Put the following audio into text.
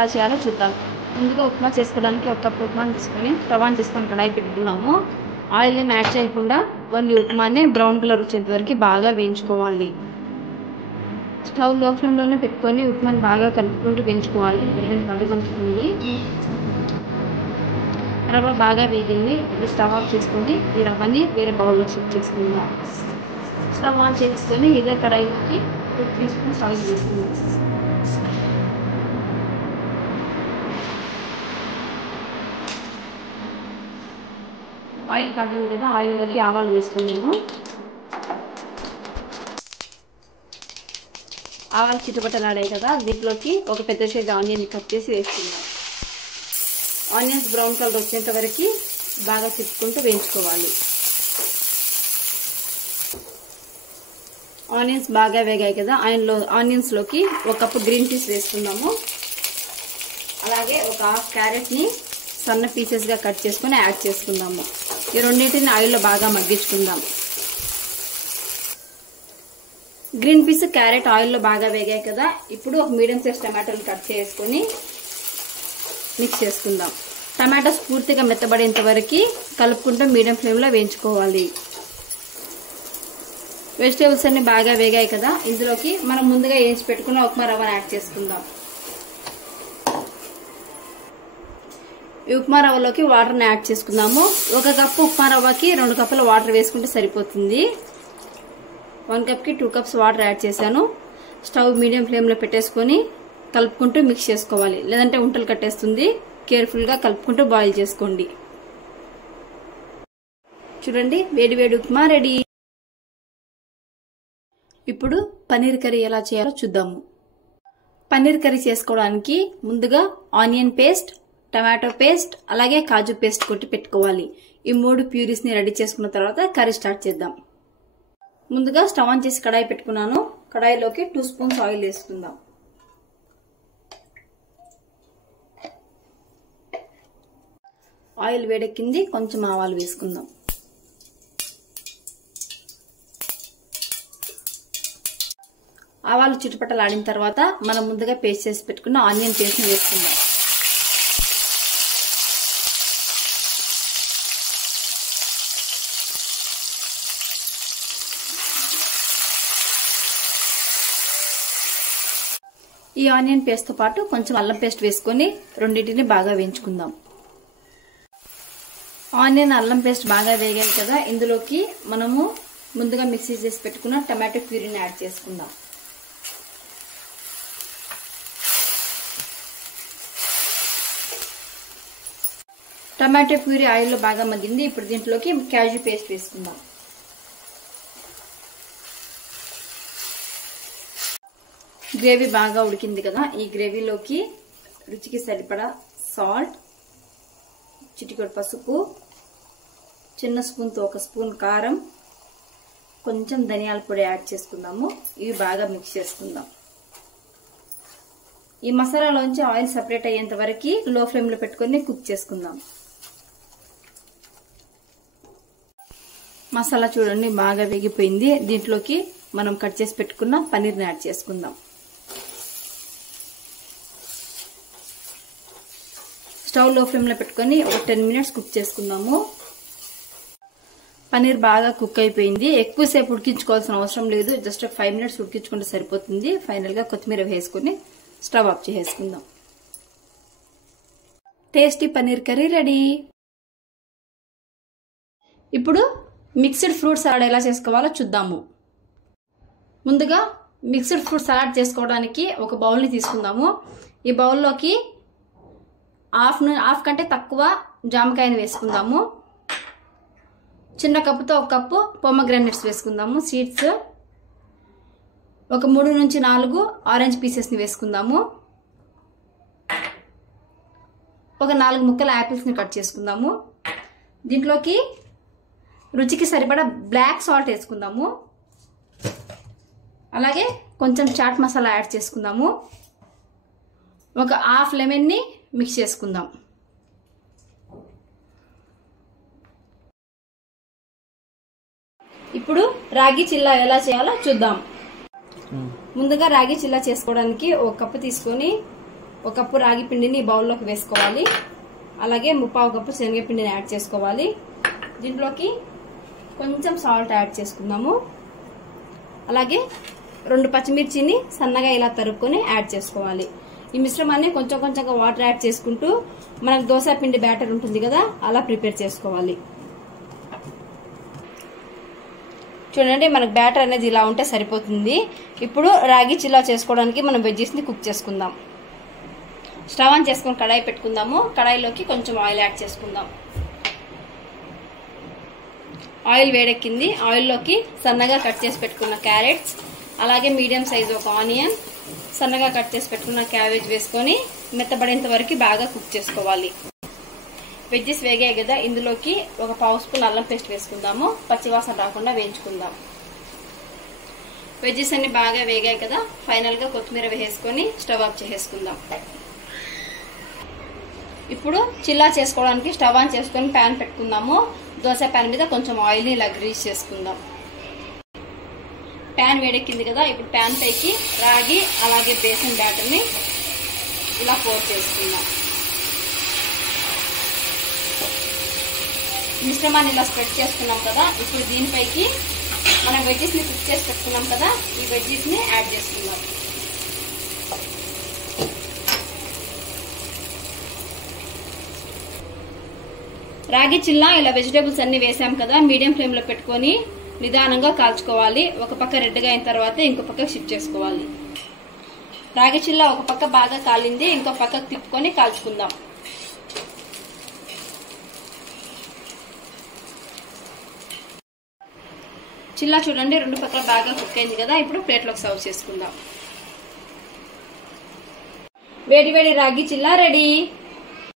ఎలా చేయాలో చూద్దాం. ముందుగా ఉప్మా చేసుకోవడానికి ఒక కప్పు ఉప్మాని తీసుకొని స్టవ్ ఆన్ చేసుకొని కడాయి పెట్టుకున్నాము. ఆయిల్ని యాడ్ చేయకుండా ఓన్లీ ఉప్మాని బ్రౌన్ కలర్ వచ్చేంత వరకు బాగా వేయించుకోవాలి. స్టవ్ లో ఫ్లేమ్లోనే పెట్టుకొని ఉప్మాని బాగా కలుపుకుంటూ వేయించుకోవాలి. రవ్వ బాగా వేగింది. స్టవ్ ఆఫ్ చేసుకొని ఈ రవ్వని వేరే బౌల్లో షిఫ్ట్ చేసుకుందాం. స్టవ్ ఆన్ చేసుకొని ఇదే కడాయిలోకి 2 టీ స్పూన్స్ ఆయిల్ వేసుకుందాం. ఆయిల్ కాగిన కదా ఆయిల్లోకి ఆవాలు వేసుకున్నాము. ఆవాలు చిటపటలాడాయి కదా, దీంట్లోకి ఒక పెద్ద సైజు ఆనియన్ కట్ చేసి వేసుకుందాం. ఆనియన్స్ బ్రౌన్ కలర్ వచ్చేంత వరకు బాగా తిప్పుకుంటూ వేయించుకోవాలి. ఆనియన్స్ బాగా వేగాయి కదా, ఆనియన్స్లోకి ఒక కప్పు గ్రీన్ పీస్ వేసుకుందాము. అలాగే ఒక హాఫ్ క్యారెట్ని సన్న పీసెస్గా కట్ చేసుకొని యాడ్ చేసుకుందాము. ఈ రెండింటిని ఆయిల్లో బాగా మగ్గించుకుందాం. గ్రీన్ పీస్ క్యారెట్ ఆయిల్లో బాగా వేగాయి కదా, ఇప్పుడు ఒక మీడియం సైజ్ టమాటోని కట్ చేసుకొని మిక్స్ చేసుకుందాం. టమాటోస్ పూర్తిగా మెత్తబడేంత వరకు కలుపుకుంటూ మీడియం ఫ్లేమ్లో వేయించుకోవాలి. వెజిటేబుల్స్ అన్ని బాగా వేగాయి కదా, ఇందులోకి మనం ముందుగా వేయించి పెట్టుకున్న ఉప్మా రవ్వను యాడ్ చేసుకుందాం. ఈ ఉప్మా రవ్వలోకి వాటర్ని యాడ్ చేసుకుందాము. 1 కప్పు ఉప్మా రవ్వకి 2 కప్పుల వాటర్ వేసుకుంటే సరిపోతుంది. 1 కప్కి 2 కప్స్ వాటర్ యాడ్ చేశాను. స్టవ్ మీడియం ఫ్లేమ్లో పెట్టేసుకొని కలుపుకుంటూ మిక్స్ చేసుకోవాలి, లేదంటే ఉంటలు కట్టేస్తుంది. కేర్ఫుల్గా కలుపుకుంటూ బాయిల్ చేసుకోండి. చూడండి, వేడి వేడి ఉప్మా రెడీ. ఇప్పుడు పన్నీర్ కర్రీ ఎలా చేయాలో చూద్దాము. పన్నీర్ కర్రీ చేసుకోవడానికి ముందుగా ఆనియన్ పేస్ట్, టమాటో పేస్ట్, అలాగే కాజు పేస్ట్ కొట్టి పెట్టుకోవాలి. ఈ 3 ప్యూరీస్ని రెడీ చేసుకున్న తర్వాత కర్రీ స్టార్ట్ చేద్దాం. ముందుగా స్టవ్ ఆన్ చేసి కడాయి పెట్టుకున్నాను. కడాయిలోకి 2 స్పూన్స్ ఆయిల్ వేసుకుందాం. ఆయిల్ వేడెక్కింది, కొంచెం ఆవాలు వేసుకుందాం. ఆవాలు చిటపటలాడిన తర్వాత మనం ముందుగా పేస్ట్ చేసి పెట్టుకున్న ఆనియన్ పేస్ట్ని వేసుకుందాం. ఈ ఆనియన్ పేస్ట్తో పాటు కొంచెం అల్లం పేస్ట్ వేసుకొని రెండింటిని బాగా వేయించుకుందాం. ఆనియన్ అల్లం పేస్ట్ బాగా వేగాయి కదా, ఇందులోకి మనము ముందుగా మిక్సీ చేసి పెట్టుకున్న టమాటో ప్యూరీని యాడ్ చేసుకుందాం. టమాటో ప్యూరీ ఆయిల్లో బాగా మగ్గింది. ఇప్పుడు దీంట్లోకి క్యాజు పేస్ట్ వేసుకుందాం. గ్రేవీ బాగా ఉడికింది కదా, ఈ గ్రేవీలోకి రుచికి సరిపడా సాల్ట్, చిటికెడు పసుపు, చిన్న స్పూన్తో 1 స్పూన్ కారం, కొంచెం ధనియాల పొడి యాడ్ చేసుకుందాము. ఇవి బాగా మిక్స్ చేసుకుందాం. ఈ మసాలాలోంచి ఆయిల్ సెపరేట్ అయ్యేంత వరకు లో ఫ్లేమ్లో పెట్టుకొని కుక్ చేసుకుందాం. మసాలా చూడండి బాగా వేగిపోయింది. దీంట్లోకి మనం కట్ చేసి పెట్టుకున్న పన్నీర్ని యాడ్ చేసుకుందాం. స్టవ్ లో ఫ్లేమ్లో పెట్టుకొని ఒక 10 మినిట్స్ కుక్ చేసుకుందాము. పన్నీర్ బాగా కుక్ అయిపోయింది. ఎక్కువసేపు ఉడికించుకోవాల్సిన అవసరం లేదు, జస్ట్ 5 మినిట్స్ ఉడికించుకుంటే సరిపోతుంది. ఫైనల్ గా కొత్తిమీర వేసుకుని స్టవ్ ఆఫ్ చేసుకుందాం. Tasty paneer curry ready. ఇప్పుడు మిక్స్డ్ ఫ్రూట్ సలాడ్ ఎలా చేసుకోవాలో చూద్దాము. ముందుగా మిక్స్డ్ ఫ్రూట్ సలాడ్ చేసుకోవడానికి ఒక బౌల్ని తీసుకుందాము. ఈ బౌల్లోకి హాఫ్ కంటే తక్కువ జామకాయని వేసుకుందాము. చిన్న కప్పుతో 1 కప్పు పొమగ్రానేట్స్ వేసుకుందాము. సీడ్స్ ఒక 3 నుంచి 4 ఆరెంజ్ పీసెస్ని వేసుకుందాము. ఒక 4 ముక్కల యాపిల్స్ని కట్ చేసుకుందాము. దీంట్లోకి రుచికి సరిపడా బ్లాక్ సాల్ట్ వేసుకుందాము. అలాగే కొంచెం చాట్ మసాలా యాడ్ చేసుకుందాము. ఒక హాఫ్ లెమన్ని మిక్స్ చేసుకుందాం. ఇప్పుడు రాగి చిల్లా ఎలా చేయాలో చూద్దాం. ముందుగా రాగి చిల్లా చేసుకోవడానికి 1 కప్పు తీసుకొని 1 కప్పు రాగి పిండిని బౌల్లోకి వేసుకోవాలి. అలాగే 1/4 కప్పు శనగపిండిని యాడ్ చేసుకోవాలి. దీంట్లోకి కొంచెం సాల్ట్ యాడ్ చేసుకుందాము. అలాగే 2 పచ్చిమిర్చిని సన్నగా ఇలా తరుక్కొని యాడ్ చేసుకోవాలి. ఈ మిశ్రమాన్ని కొంచెం కొంచెంగా వాటర్ యాడ్ చేసుకుంటూ మనకు దోశ పిండి బ్యాటర్ ఉంటుంది కదా, అలా ప్రిపేర్ చేసుకోవాలి. చూడండి, మనకు బ్యాటర్ అనేది ఇలా ఉంటే సరిపోతుంది. ఇప్పుడు రాగి చిల్లా చేసుకోవడానికి మనం వెజ్జెస్ ని కుక్ చేసుకుందాం. స్టవ్ ఆన్ చేసుకొని కడాయి పెట్టుకుందాము. కడాయిలోకి కొంచెం ఆయిల్ యాడ్ చేసుకుందాం. ఆయిల్ వేడెక్కింది. ఆయిల్లోకి సన్నగా కట్ చేసి పెట్టుకున్న క్యారెట్స్, అలాగే మీడియం సైజు ఒక ఆనియన్, సన్నగా కట్ చేసి పెట్టుకున్న క్యాబేజ్ వేసుకొని మెత్తబడేంత వరకు బాగా కుక్ చేసుకోవాలి. వెజ్జెస్ వేగాయి కదా, ఇందులోకి 1 పావు స్పూన్ అల్లం పేస్ట్ వేసుకుందాము. పచ్చివాసన రాకుండా వేయించుకుందాం. వెజ్జెస్ అన్ని బాగా వేగాయి కదా, ఫైనల్ గా కొత్తిమీర వేసుకొని స్టవ్ ఆఫ్ చేసేసుకుందాం. ఇప్పుడు చిల్లా చేసుకోవడానికి స్టవ్ ఆన్ చేసుకొని ప్యాన్ పెట్టుకుందాము. దోశ ప్యాన్ మీద కొంచెం ఆయిల్ ని ఇలా గ్రీస్ చేసుకుందాం. ప్యాన్ వేడెక్కింది కదా, ఇప్పుడు ప్యాన్ పైకి రాగి అలాగే బేసన్ బ్యాటర్ ని ఇలా పోర్ చేసుకుందాం. మిశ్రమాన్ని ఇలా స్ప్రెడ్ చేసుకున్నాం కదా, ఇప్పుడు దీనిపైకి మనం వెజ్జెస్ ని కుక్ చేసి పెట్టుకున్నాం కదా, ఈ వెజ్జెస్ ని యాడ్ చేసుకుందాం. రాగి చిల్లా ఇలా వెజిటేబుల్స్ అన్ని వేసాం కదా, మీడియం ఫ్లేమ్ లో పెట్టుకొని నిదానంగా కాల్చుకోవాలి. ఒక పక్క రెడ్గా అయిన తర్వాత ఇంకో పక్క షిఫ్ట్ చేసుకోవాలి. రాగి చిల్లా ఒక పక్క బాగా కాలింది, ఇంకో పక్కకు తిప్పుకొని కాల్చుకుందాం. చిల్లా చూడండి, 2 పక్కల బాగా కుక్ అయింది కదా, ఇప్పుడు ప్లేట్లోకి సర్వ్ చేసుకుందాం. వేడి వేడి రాగి చిల్లా రెడీ.